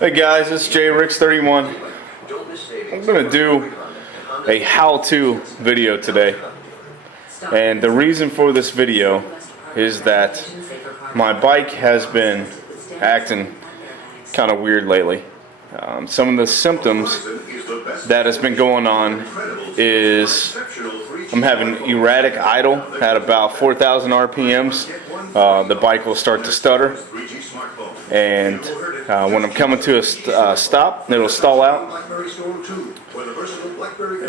Hey guys, it's JRicks31. I'm going to do a how-to video today. And the reason for this video is that my bike has been acting kind of weird lately. Some of the symptoms that has been going on is I'm having erratic idle at about 4,000 RPMs. The bike will start to stutter, and when I'm coming to a stop, it'll stall out,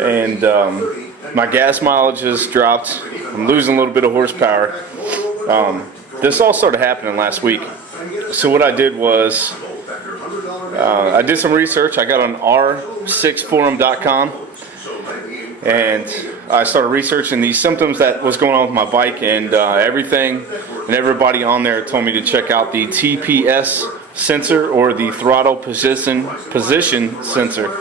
and my gas mileage has dropped. I'm losing a little bit of horsepower. This all started happening last week. So what I did was I did some research. I got on r6forum.com and I started researching these symptoms that was going on with my bike, and everything and everybody on there told me to check out the TPS sensor, or the throttle position sensor.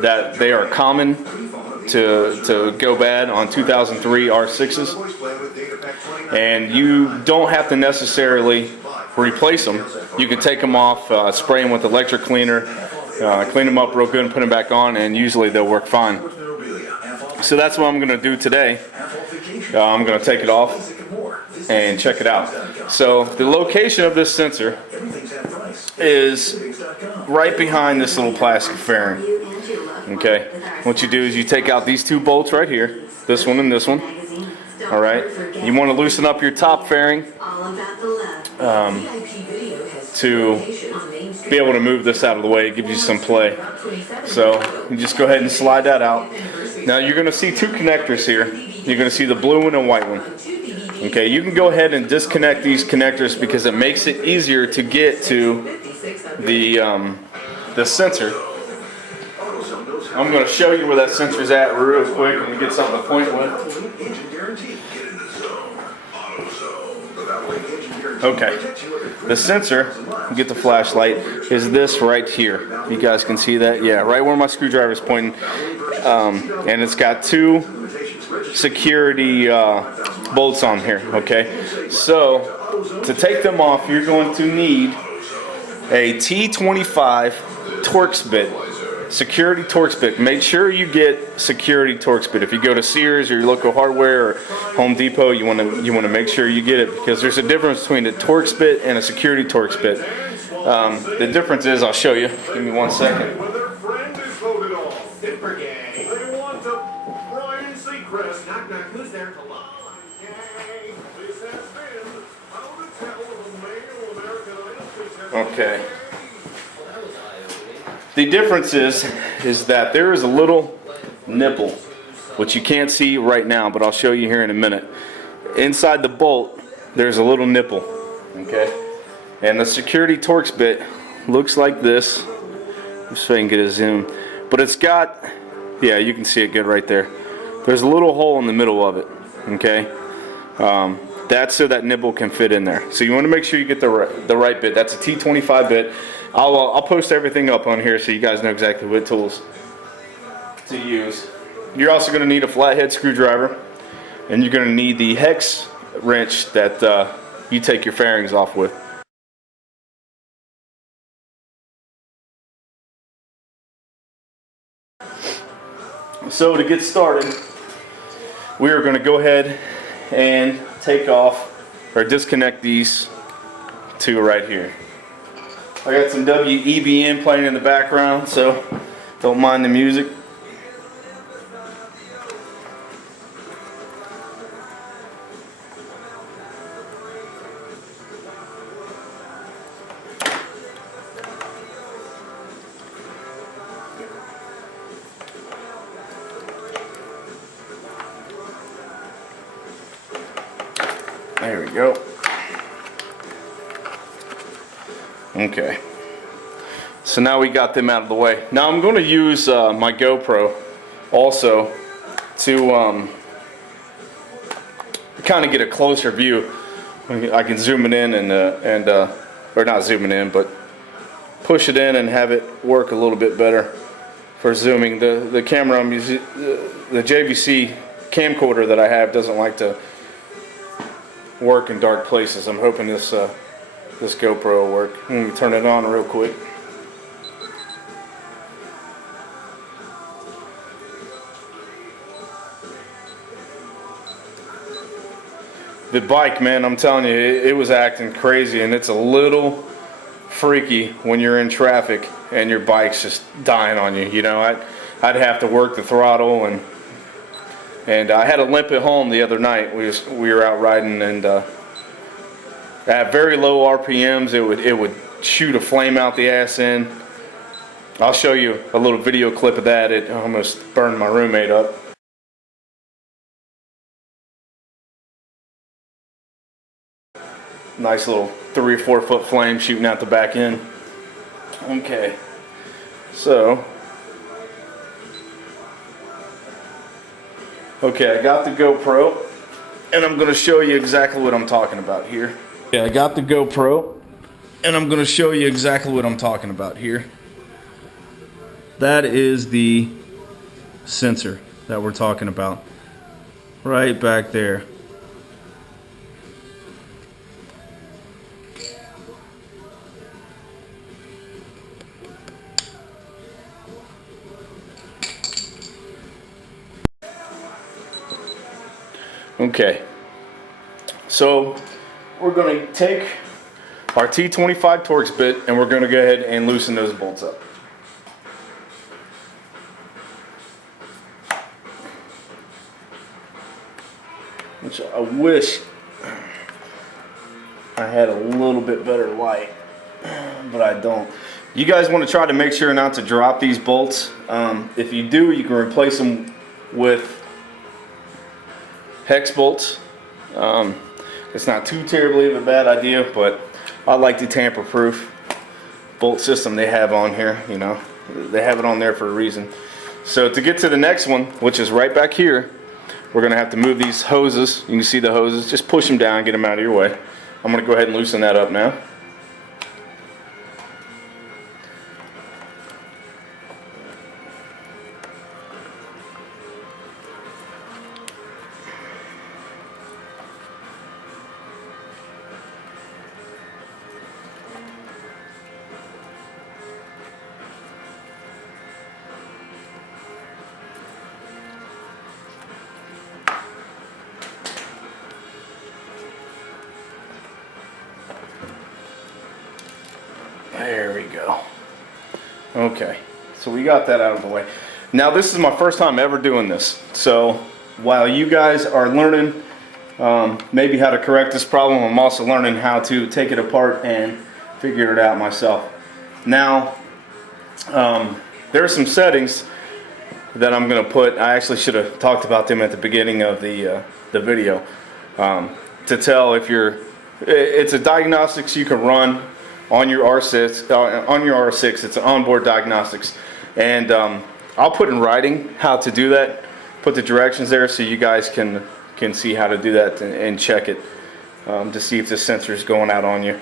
That they are common to go bad on 2003 R6s, and you don't have to necessarily replace them. You can take them off, spray them with electric cleaner, clean them up real good and put them back on, and usually they'll work fine. So that's what I'm going to do today. I'm going to take it off and check it out. So the location of this sensor is right behind this little plastic fairing. Okay, what you do is you take out these two bolts right here, this one and this one. Alright, you want to loosen up your top fairing to be able to move this out of the way. It gives you some play. So you just go ahead and slide that out. Now you're going to see two connectors here. You're going to see the blue one and white one. Okay, you can go ahead and disconnect these connectors because it makes it easier to get to the sensor. I'm going to show you where that sensor's at real quick and get something to point with. Okay, the sensor, get the flashlight, is this right here. You guys can see that? Yeah, right where my screwdriver is pointing. And it's got two security bolts on here. Okay, so to take them off, you're going to need a T25 Torx bit. Security Torx bit. Make sure you get security Torx bit. If you go to Sears or your local hardware or Home Depot, you want to make sure you get it, because there's a difference between a Torx bit and a security Torx bit. The difference is, I'll show you. Give me 1 second. Okay. The difference is that there is a little nipple, which you can't see right now, but I'll show you here in a minute. Inside the bolt, there's a little nipple, okay? And the security Torx bit looks like this. Just so I can get a zoom. But it's got, yeah, you can see it good right there. There's a little hole in the middle of it, okay? That's so that nipple can fit in there. So you want to make sure you get the right bit. That's a T25 bit. I'll post everything up on here so you guys know exactly what tools to use. You're also going to need a flathead screwdriver, and you're going to need the hex wrench that you take your fairings off with. So to get started, we are going to go ahead and take off or disconnect these two right here. I got some WEBN playing in the background, so don't mind the music. There we go. Okay, so now we got them out of the way. Now I'm going to use my GoPro also to kind of get a closer view. I can zoom it in or not zoom it in, but push it in and have it work a little bit better for zooming. The camera I'm using, the JVC camcorder that I have, doesn't like to work in dark places. I'm hoping this this GoPro will work. Let me turn it on real quick. The bike, man, I'm telling you, it was acting crazy, and it's a little freaky when you're in traffic and your bike's just dying on you. You know, I'd have to work the throttle, and I had a limp at home the other night. We were out riding, and at very low RPMs, it would shoot a flame out the ass end. I'll show you a little video clip of that. It almost burned my roommate up. Nice little 3 or 4 foot flame shooting out the back end. Okay, so I got the GoPro, and I'm going to show you exactly what I'm talking about here. Yeah, I got the GoPro, and I'm going to show you exactly what I'm talking about here. That is the sensor that we're talking about, right back there. Okay, so we're going to take our T25 Torx bit, and we're going to go ahead and loosen those bolts up. Which I wish I had a little bit better light, but I don't. You guys want to try to make sure not to drop these bolts. If you do, you can replace them with hex bolts. It's not too terribly of a bad idea, but I like the tamper-proof bolt system they have on here. You know, they have it on there for a reason. So to get to the next one, which is right back here, we're gonna have to move these hoses. You can see the hoses. Just push them down, get them out of your way. I'm gonna go ahead and loosen that up now. There we go. Okay, so we got that out of the way. Now this is my first time ever doing this. So while you guys are learning maybe how to correct this problem, I'm also learning how to take it apart and figure it out myself. Now, there are some settings that I'm going to put. I actually should have talked about them at the beginning of the video to tell if you're. It's a diagnostics you can run on your R6. On your R6, it's an onboard diagnostics, and I'll put in writing how to do that. Put the directions there so you guys can see how to do that and check it to see if the sensor is going out on you.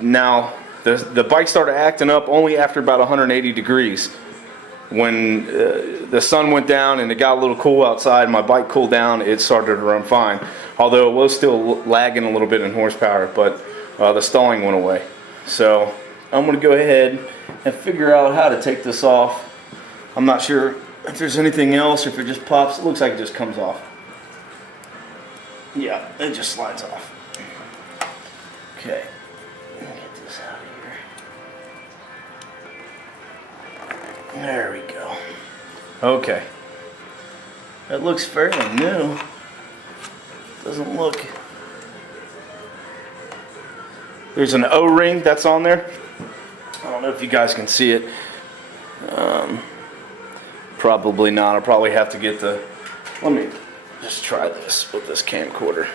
Now, the bike started acting up only after about 180 degrees. When the sun went down and it got a little cool outside, my bike cooled down, it started to run fine. Although it was still lagging a little bit in horsepower, but the stalling went away. So I'm going to go ahead and figure out how to take this off. I'm not sure if there's anything else, or if it just pops. It looks like it just comes off. Yeah, it just slides off. Okay. Get this out of here. There we go. Okay. That looks fairly new. Doesn't look. There's an O-ring that's on there. I don't know if you guys can see it. Probably not. I'll probably have to get the. Let me just try this with this camcorder.